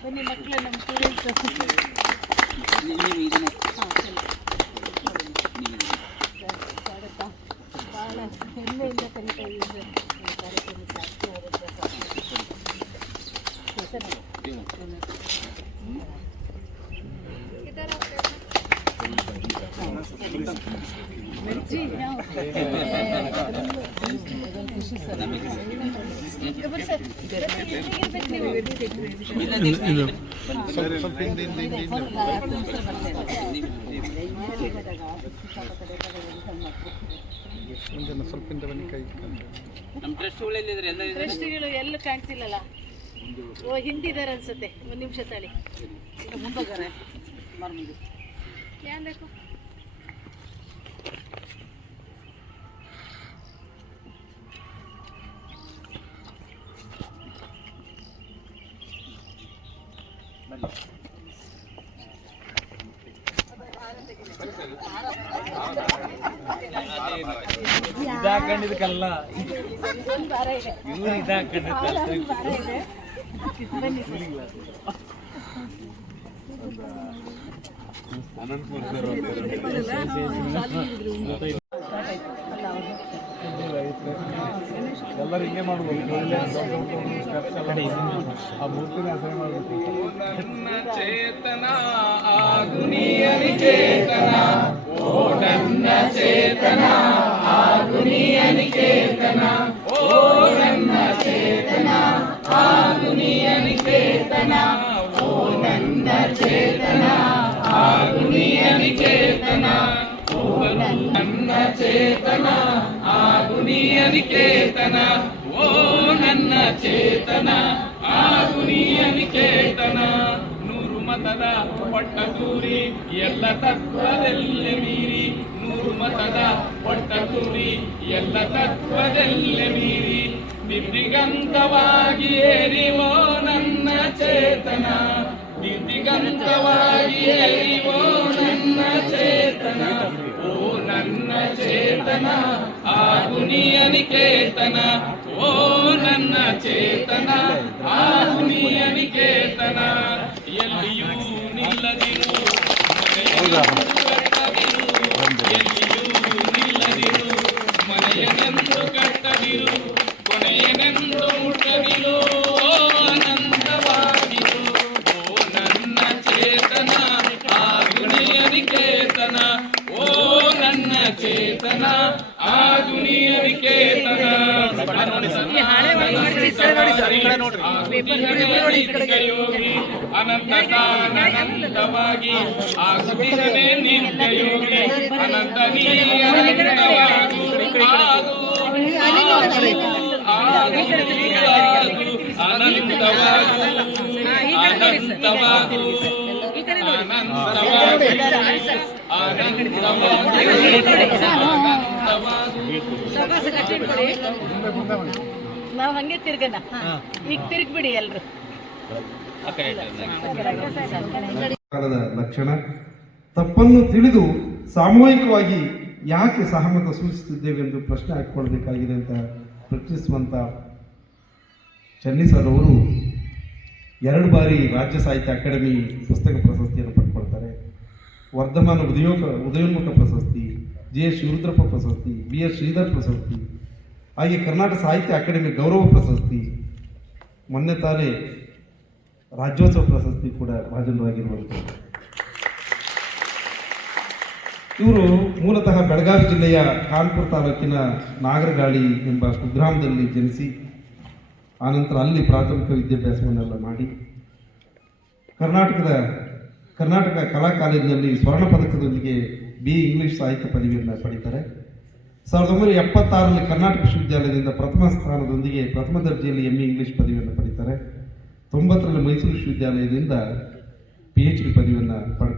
ಬನ್ನಿ ಮಕ್ಕಳೇ ನಮ್ಮ ಸ್ಟೂಡೆಂಟ್ಸ್ ನೀವು ಇದನ್ನ ಭಾಳ ಹೆಮ್ಮೆಯಿಂದ ಕಲಿತಾ ಇದ್ದೀವಿ ಈ ಕಾರ್ಯಕ್ರಮಕ್ಕೆ ಮಿರ್ಚಿ ಖುಷಿ ಸರ್ ಸರ್ ಇರ್ಬೇಕು ಕೈ ನಮ್ಮ ಟ್ರಸ್ಟ್ಗಳಲ್ಲಿ ಟ್ರಸ್ಟಿಗಳು ಎಲ್ಲೂ ಕಾಣ್ತಿಲ್ಲಲ್ಲ ಓ ಹಿಂದಿದ್ದಾರೆ ಅನ್ಸುತ್ತೆ ಒಂದು ನಿಮಿಷ ತಾಳಿ ಮುಂದೋಗಾರೆ ಸುಮಾರು ಮುಂದೆ ಏನ್ ಬೇಕು ಇದಾಕೊಂಡಿದ್ದಕ್ಕಲ್ಲ ಒಂದು ಭಾರ ಇದೆ ಇವ್ರು ಇದಾಕೊಂಡಿದ್ದಲ್ಲ ಒಂದು ಎಲ್ಲರೂ ಹಿಂಗೆ ಮಾಡ್ಬೋದು ಆ ಮೂರ್ತಿನ ಆಸರೆ ಮಾಡ್ಬೇಕು ಚೇತನ ಆಗುನಿಯನಿ ಚೇತನ ಓ ನನ್ನ ಚೇತನ ಆಗುನಿಯನಿ ಚೇತನ ಓ ನನ್ನ ಚೇತನ ಆಗುನಿಯನಿ ಚೇತನ ಓ ನನ್ನ ಚೇತನ ಆಗುನಿಯನಿ ಚೇತನ ಓ ನನ್ನ ಚೇತನ ಆಗುನಿಯ ನಿಕೇತನ ಓ ನನ್ನ ಚೇತನ ಆಗುನಿಯ ನಿಕೇತನ ನೂರು ಮತದ ಪಟ್ಟ ತೂರಿ ಎಲ್ಲ ತತ್ವದಲ್ಲೇ ಮೀರಿ ನೂರು ಮತದ ಪಟ್ಟ ತೂರಿ ಎಲ್ಲ ತತ್ವದಲ್ಲೇ ಮೀರಿ ದಿಗ್ದಿಗಂತವಾಗಿ ಏರಿವೋ ನನ್ನ ಚೇತನ ದಿಗ್ದಿಗಂತವಾಗಿ ಏರಿವೋ ನನ್ನ ಚೇತನ ಆಗುನಿಯ ನಿಕೇತನ ಓ ನನ್ನ ಚೇತನ ಆಗುನಿಯ ನಿಕೇತನ ಎಲ್ಲಿಯೂ ನಿಲ್ಲದಿರು ಮನೆಯನೆಂದು ಕಟ್ಟದಿರು ಎಲ್ಲಿಯೂ ನಿಲ್ಲದಿರು ಅನಂತ ಅನಂತವಾಗಿ ಆಗುತ್ತಿರನೆ ನಿತ್ಯ ಯೋಗಿ ಅನಂತ ಅನಂತವಾಗು ಅನಂತವಾಗು ಅನಂತವಾಗು ನಾವು ಹಂಗೆ ತಿರ್ಗನ ಈಗ ತಿರ್ಗ್ಬಿಡಿ ಎಲ್ರು. ಲಕ್ಷಣ, ತಪ್ಪನ್ನು ತಿಳಿದು ಸಾಮೂಹಿಕವಾಗಿ ಯಾಕೆ ಸಹಮತ ಸೂಚಿಸುತ್ತಿದ್ದೇವೆ ಎಂದು ಪ್ರಶ್ನೆ ಹಾಕಿಕೊಳ್ಳಬೇಕಾಗಿದೆ ಅಂತ ಪ್ರಶ್ನಿಸುವಂಥ ಚನ್ನಿಸರ್ ಅವರು ಎರಡು ಬಾರಿ ರಾಜ್ಯ ಸಾಹಿತ್ಯ ಅಕಾಡೆಮಿ ಪುಸ್ತಕ ಪ್ರಶಸ್ತಿಯನ್ನು ಪಡ್ಕೊಳ್ತಾರೆ ವರ್ಧಮಾನ ಉದಯೋಗ ಉದಯೋನ್ಮುಖ ಪ್ರಶಸ್ತಿ, ಜಿ ಎಸ್ ಶಿವರುದ್ರಪ್ಪ ಪ್ರಶಸ್ತಿ, ಬಿ ಎಸ್ ಶ್ರೀಧರ್ ಪ್ರಶಸ್ತಿ, ಹಾಗೆ ಕರ್ನಾಟಕ ಸಾಹಿತ್ಯ ಅಕಾಡೆಮಿ ಗೌರವ ಪ್ರಶಸ್ತಿ, ಮೊನ್ನೆ ತಾನೇ ರಾಜ್ಯೋತ್ಸವ ಪ್ರಶಸ್ತಿ ಕೂಡ ಭಾಜನರಾಗಿರುವಂಥದ್ದು. ಇವರು ಮೂಲತಃ ಬೆಳಗಾವಿ ಜಿಲ್ಲೆಯ ಕಾನ್ಪುರ ತಾಲೂಕಿನ ನಾಗರಗಾಳಿ ಎಂಬ ಕುಗ್ರಾಮದಲ್ಲಿ ಜನಿಸಿ, ಆನಂತರ ಅಲ್ಲಿ ಪ್ರಾಥಮಿಕ ವಿದ್ಯಾಭ್ಯಾಸವನ್ನೆಲ್ಲ ಮಾಡಿ, ಕರ್ನಾಟಕದ ಕರ್ನಾಟಕ ಕಲಾ ಕಾಲೇಜಿನಲ್ಲಿ ಸ್ವರ್ಣ ಪದಕದೊಂದಿಗೆ ಬಿ ಇಂಗ್ಲಿಷ್ ಸಾಹಿತ್ಯ ಪದವಿಯನ್ನು ಪಡೀತಾರೆ. ಸಾವಿರದ ಒಂಬೈನೂರ ಎಪ್ಪತ್ತಾರರಲ್ಲಿ ಕರ್ನಾಟಕ ವಿಶ್ವವಿದ್ಯಾಲಯದಿಂದ ಪ್ರಥಮ ಸ್ಥಾನದೊಂದಿಗೆ ಪ್ರಥಮ ದರ್ಜೆಯಲ್ಲಿ ಎಂ ಎ ಇಂಗ್ಲಿಷ್ ಪದವಿಯನ್ನು ಪಡೀತಾರೆ. ತೊಂಬತ್ತರಲ್ಲಿ ಮೈಸೂರು ವಿಶ್ವವಿದ್ಯಾಲಯದಿಂದ ಪಿ ಎಚ್ ಡಿ ಪದವಿಯನ್ನು ಪಡ್ಕೊಳ್ತಾರೆ